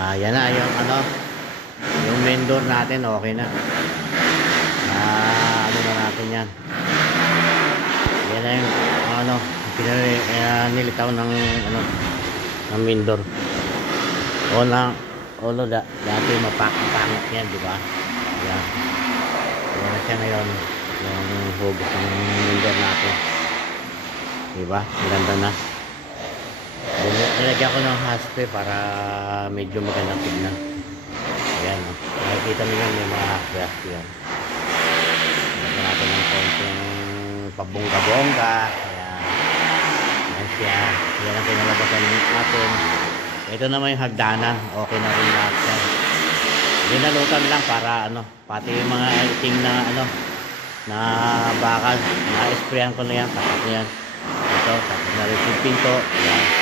Yan na yung ano, yung main door natin okay na. Ano na natin yan. Yan na yung ano, nilitaw ng ano, ng main door. Dati mapangit yan, di ba? Yan. Yan na siya ngayon. Yung hugot ng main door natin. Di ba? Ang ganda na. Nilagyan ko ng haspe para medyo magandang tignan. Ayan. Nakikita nyo yan, may mga haspe yan. Nilagyan natin ng konting pabongga-bongga. Ayan. Ayan siya. Yan ang pinalabasan natin. Ito naman yung hagdanan. Okay na rin lahat yan. Binalutan lang para ano, pati yung mga iting na ano, na bakal. Na-sprayan ko na yan. Tapos na yan. Ito, tapos na rin yung pinto. Ayan.